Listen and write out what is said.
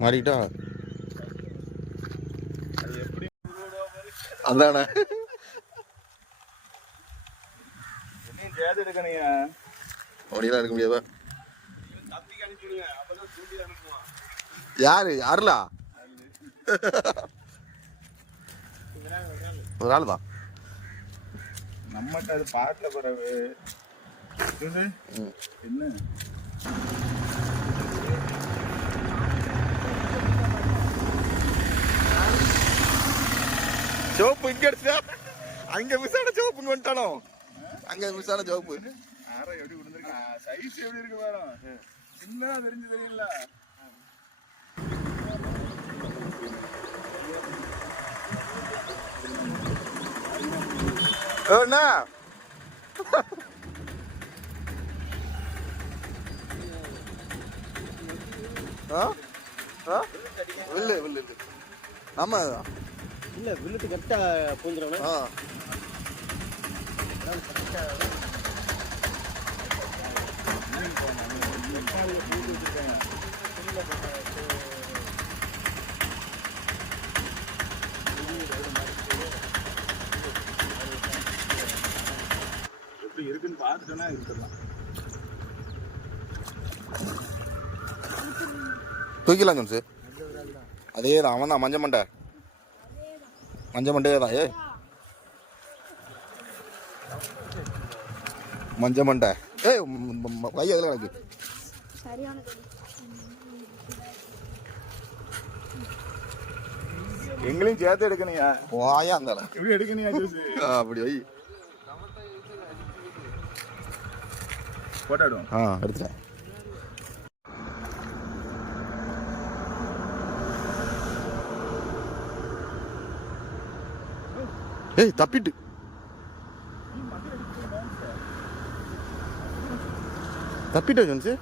மாறிட்டா அதானே அப்படியெல்லாம் இருக்க முடியாதா? யாரு யாருலா ஒரு ஆள் தான் நம்மகிட்ட அது பாட்டுல பிறகு என்ன சோப்பு இங்க அடிச்சா அங்க மிஸ்ஸான சோப்பு இங்க வந்துட்டானோ அங்க மிஸ்ஸான சோப்பு ஆரா எப்படி விழுந்திருக்கு சைஸ் எப்படி இருக்கு மேடம் சின்னதா தெரிஞ்சு தெரியல என்ன வில்லு வில்லு ஆமா இல்ல வில்லுட்டு கரெக்டா பூந்துறவன எப்படி இருக்குன்னு பார்த்துட்டோன்னா இருக்கலாம் தூக்கிலாம் ஜோன்ஸு அதே தான் அவன் தான் மஞ்ச மண்டையே தான் மஞ்ச மண்டை கையை அதில் கிடக்கு எங்களையும் சேர்த்து எடுக்கணையா வாயா இருந்தால எப்படி எடுக்கணையா அப்படி வை போட்டாடும் எடுத்துட்டேன் ஏய் தப்பிட்டு தப்பிட்டா ஜோன்ஸு